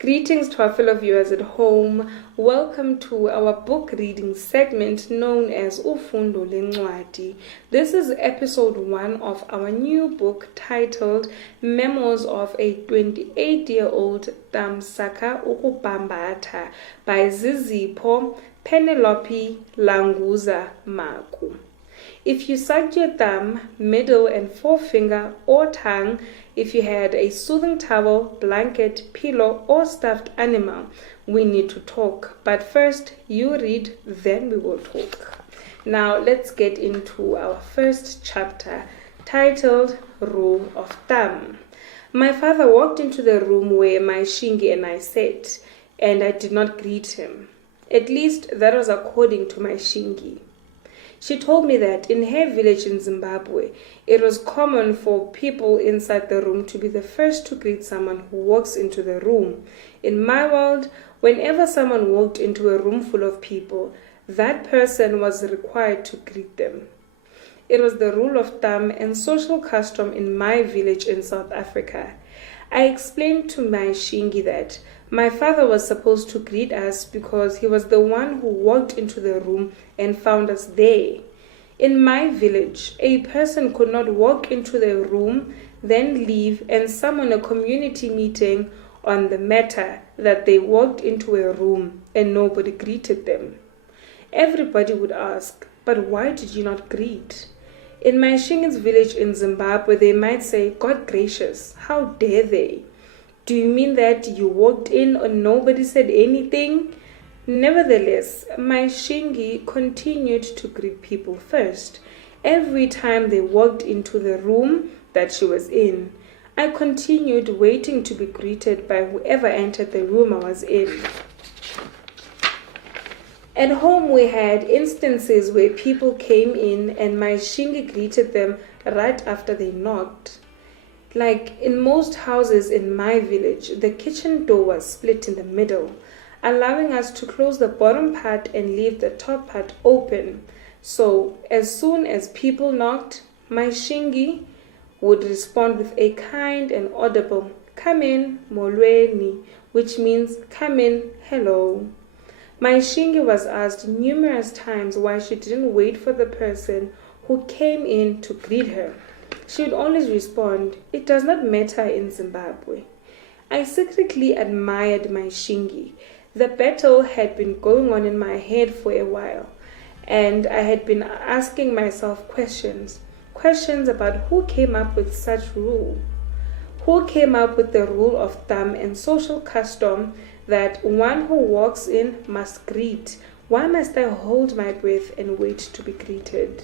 Greetings to our fellow viewers at home. Welcome to our book reading segment known as Ufundo Lencwadi. This is episode 1 of our new book titled Memoirs of a 28-year-old Tamsaka Ukubambata by Zizipho Penelope Languza-Maku. If you sucked your thumb, middle and forefinger or tongue, if you had a soothing towel, blanket, pillow or stuffed animal, we need to talk. But first, you read, then we will talk. Now let's get into our first chapter titled Rule of Thumb. My father walked into the room where my shingi and I sat, and I did not greet him. At least that was according to my shingi. She told me that in her village in Zimbabwe, it was common for people inside the room to be the first to greet someone who walks into the room. In my world, whenever someone walked into a room full of people, that person was required to greet them. It was the rule of thumb and social custom in my village in South Africa. I explained to my shingi that my father was supposed to greet us because he was the one who walked into the room and found us there. In my village, a person could not walk into the room, then leave and summon a community meeting on the matter that they walked into a room and nobody greeted them. Everybody would ask, but why did you not greet? In my shingi's village in Zimbabwe, they might say, God gracious, how dare they? Do you mean that you walked in and nobody said anything? Nevertheless, my shingi continued to greet people first. Every time they walked into the room that she was in, I continued waiting to be greeted by whoever entered the room I was in. At home, we had instances where people came in and my shingi greeted them right after they knocked. Like in most houses in my village, the kitchen door was split in the middle, allowing us to close the bottom part and leave the top part open. So as soon as people knocked, my shingi would respond with a kind and audible, "Come in, molweni," which means "come in, hello." My shingi was asked numerous times why she didn't wait for the person who came in to greet her. She would always respond, "It does not matter in Zimbabwe." I secretly admired my shingi. The battle had been going on in my head for a while, and I had been asking myself questions about who came up with such rule. Who came up with the rule of thumb and social custom that one who walks in must greet? Why must I hold my breath and wait to be greeted?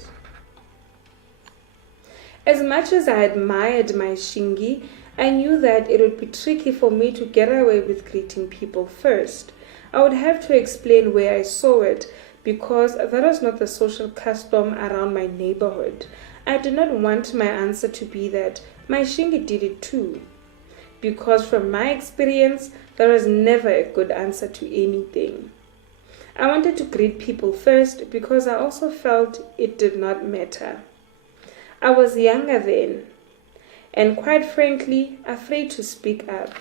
As much as I admired my shingi, I knew that it would be tricky for me to get away with greeting people first. I would have to explain where I saw it because that was not the social custom around my neighborhood. I did not want my answer to be that my shingi did it too, because from my experience, there was never a good answer to anything. I wanted to greet people first because I also felt it did not matter. I was younger then, and quite frankly, afraid to speak up.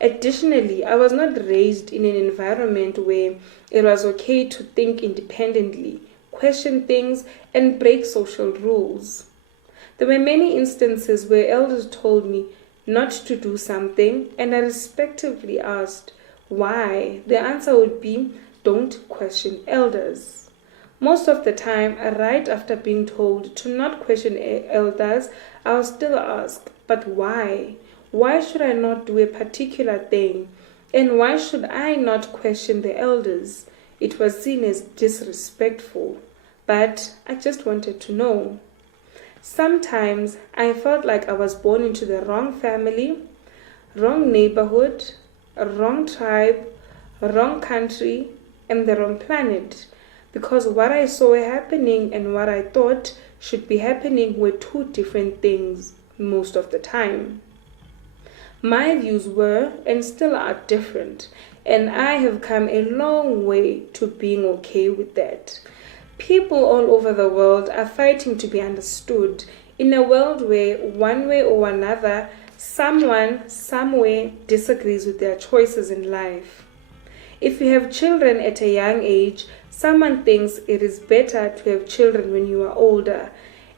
Additionally, I was not raised in an environment where it was okay to think independently, question things, and break social rules. There were many instances where elders told me not to do something, and I respectively asked why. The answer would be, don't question elders. Most of the time, right after being told to not question elders, I'll still ask, but why? Why should I not do a particular thing? And why should I not question the elders? It was seen as disrespectful, but I just wanted to know. Sometimes I felt like I was born into the wrong family, wrong neighborhood, wrong tribe, wrong country, and the wrong planet, because what I saw happening and what I thought should be happening were two different things most of the time. My views were and still are different, and I have come a long way to being okay with that. People all over the world are fighting to be understood in a world where, one way or another, Someone, somewhere disagrees with their choices in life. If you have children at a young age, someone thinks it is better to have children when you are older.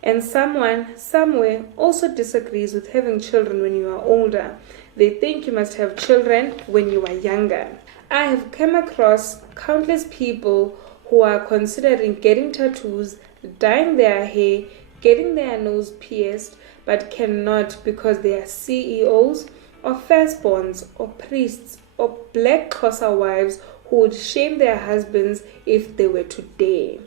And someone, somewhere, also disagrees with having children when you are older. They think you must have children when you are younger. I have come across countless people who are considering getting tattoos, dyeing their hair, getting their nose pierced, but cannot because they are CEOs or firstborns or priests or black Xhosa wives who would shame their husbands if they were to dare.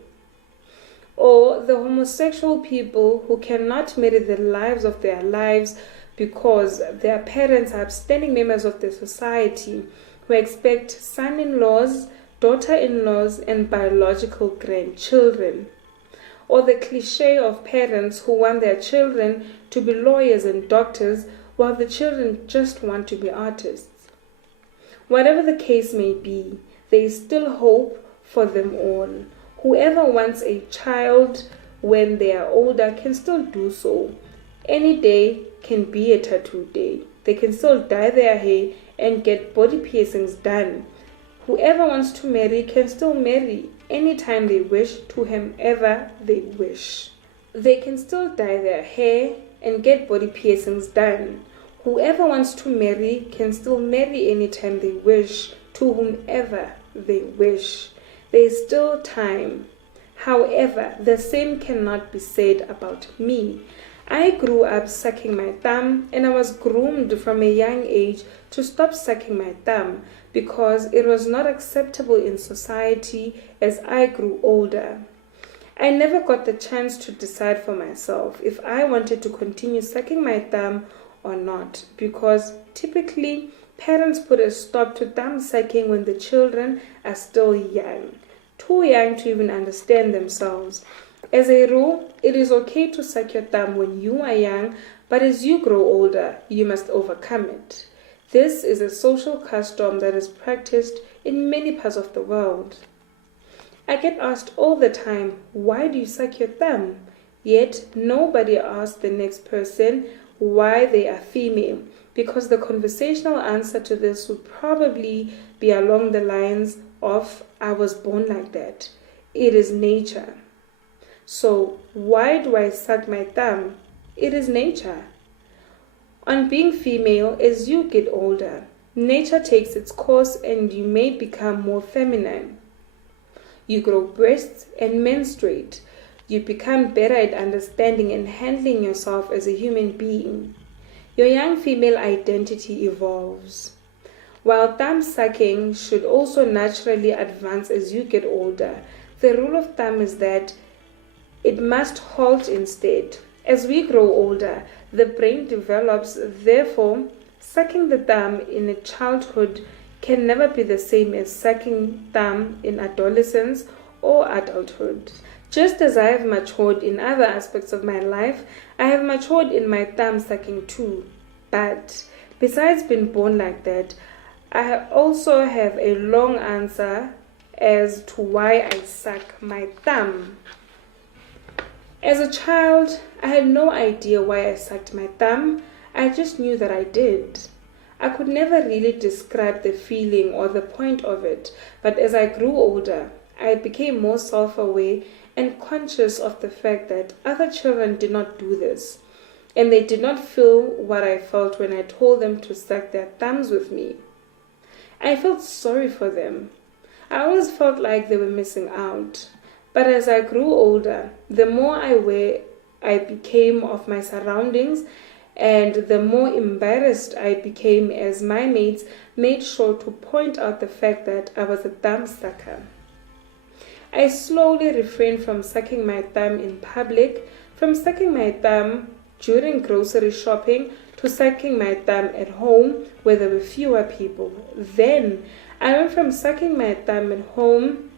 Or the homosexual people who cannot marry the lives of their lives because their parents are upstanding members of the society who expect son-in-laws, daughter-in-laws, and biological grandchildren. Or the cliche of parents who want their children to be lawyers and doctors while the children just want to be artists. Whatever the case may be, there is still hope for them all. Whoever wants a child when they are older can still do so. Any day can be a tattoo day. They can still dye their hair and get body piercings done. Whoever wants to marry can still marry anytime they wish to whomever they wish. They can still dye their hair and get body piercings done. Whoever wants to marry can still marry anytime they wish to whomever they wish. There is still time. However, the same cannot be said about me. I grew up sucking my thumb, and I was groomed from a young age to stop sucking my thumb because it was not acceptable in society as I grew older. I never got the chance to decide for myself if I wanted to continue sucking my thumb or not, because typically parents put a stop to thumb sucking when the children are still young, too young to even understand themselves. As a rule, it is okay to suck your thumb when you are young, but as you grow older, you must overcome it. This is a social custom that is practiced in many parts of the world. I get asked all the time, why do you suck your thumb? Yet nobody asks the next person why they are female, because the conversational answer to this would probably be along the lines of, I was born like that. It is nature. So why do I suck my thumb? It is nature. On being female, as you get older, nature takes its course and you may become more feminine. You grow breasts and menstruate. You become better at understanding and handling yourself as a human being. Your young female identity evolves. While thumb sucking should also naturally advance as you get older, the rule of thumb is that it must halt instead. As we grow older, the brain develops, therefore, sucking the thumb in a childhood can never be the same as sucking thumb in adolescence or adulthood. Just as I have matured in other aspects of my life, I have matured in my thumb sucking too. But besides being born like that, I also have a long answer as to why I suck my thumb. As a child, I had no idea why I sucked my thumb. I just knew that I did. I could never really describe the feeling or the point of it, but as I grew older, I became more self-aware and conscious of the fact that other children did not do this, and they did not feel what I felt when I told them to suck their thumbs with me. I felt sorry for them. I always felt like they were missing out. But as I grew older, the more aware I became of my surroundings and the more embarrassed I became as my mates made sure to point out the fact that I was a thumb sucker. I slowly refrained from sucking my thumb in public, from sucking my thumb during grocery shopping to sucking my thumb at home where there were fewer people. Then I went from sucking my thumb at home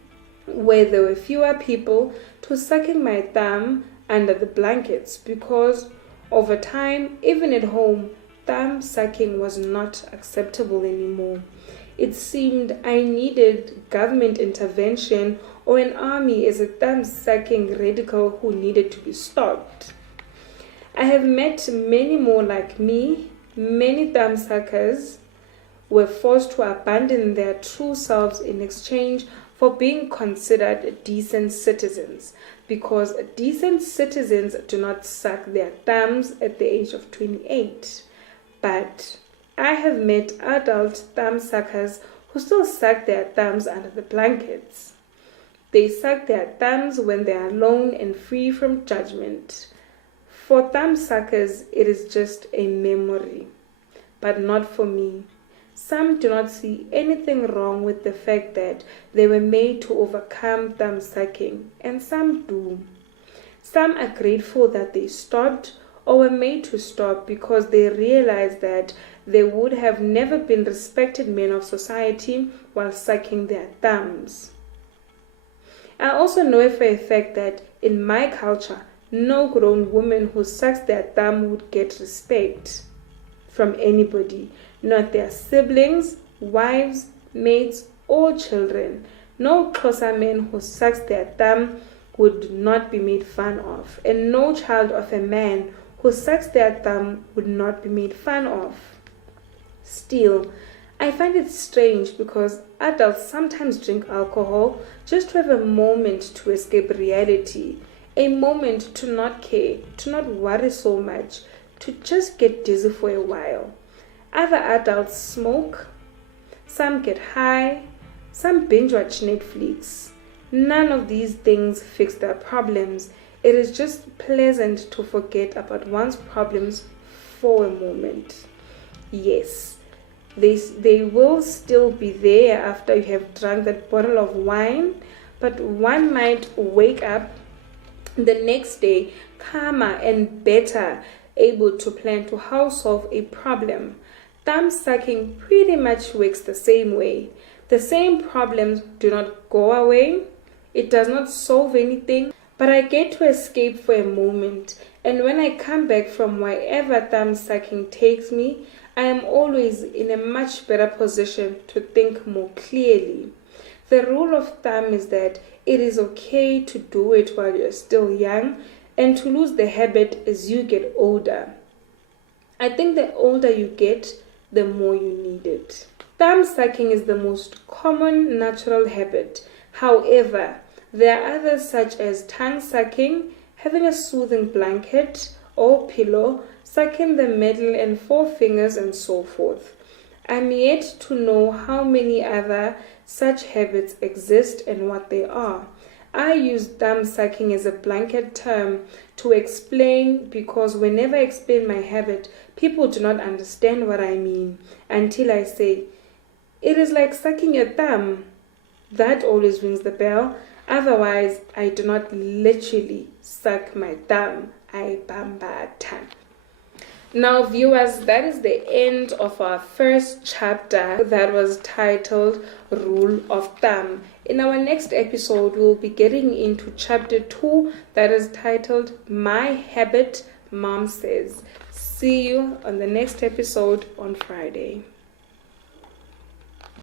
where there were fewer people to sucking my thumb under the blankets, because over time, even at home, thumb sucking was not acceptable anymore. It seemed I needed government intervention or an army as a thumb sucking radical who needed to be stopped. I have met many more like me. many thumb suckers were forced to abandon their true selves in exchange for being considered decent citizens, because decent citizens do not suck their thumbs at the age of 28. But I have met adult thumb suckers who still suck their thumbs under the blankets. They suck their thumbs when they are alone and free from judgment. For thumb suckers, it is just a memory, but not for me. Some do not see anything wrong with the fact that they were made to overcome thumb sucking, and some do. Some are grateful that they stopped or were made to stop because they realized that they would have never been respected men of society while sucking their thumbs. I also know for a fact that in my culture, no grown woman who sucks their thumb would get respect from anybody, not their siblings, wives, mates, or children. No Xhosa man who sucks their thumb would not be made fun of, and no child of a man who sucks their thumb would not be made fun of. Still, I find it strange because adults sometimes drink alcohol just to have a moment to escape reality, a moment to not care, to not worry so much, to just get dizzy for a while. Other adults smoke, some get high, some binge watch Netflix. None of these things fix their problems. It is just pleasant to forget about one's problems for a moment. Yes, they will still be there after you have drunk that bottle of wine, but one might wake up the next day calmer and better, able to plan to how solve a problem. Thumb sucking pretty much works the same way. The same problems do not go away. It does not solve anything, but I get to escape for a moment, and when I come back from wherever thumb sucking takes me, I am always in a much better position to think more clearly. The rule of thumb is that it is okay to do it while you're still young and to lose the habit as you get older. I think the older you get, the more you need it. Thumb sucking is the most common natural habit. However, there are others such as tongue sucking, having a soothing blanket or pillow, sucking the middle and forefingers, and so forth. I'm yet to know how many other such habits exist and what they are. I use thumb sucking as a blanket term to explain, because whenever I explain my habit, people do not understand what I mean until I say, it is like sucking your thumb. That always rings the bell. Otherwise, I do not literally suck my thumb. I bambata. Now, viewers, that is the end of our first chapter that was titled Rule of Thumb. In our next episode, we'll be getting into chapter 2 that is titled My Habit, Mom Says. See you on the next episode on Friday.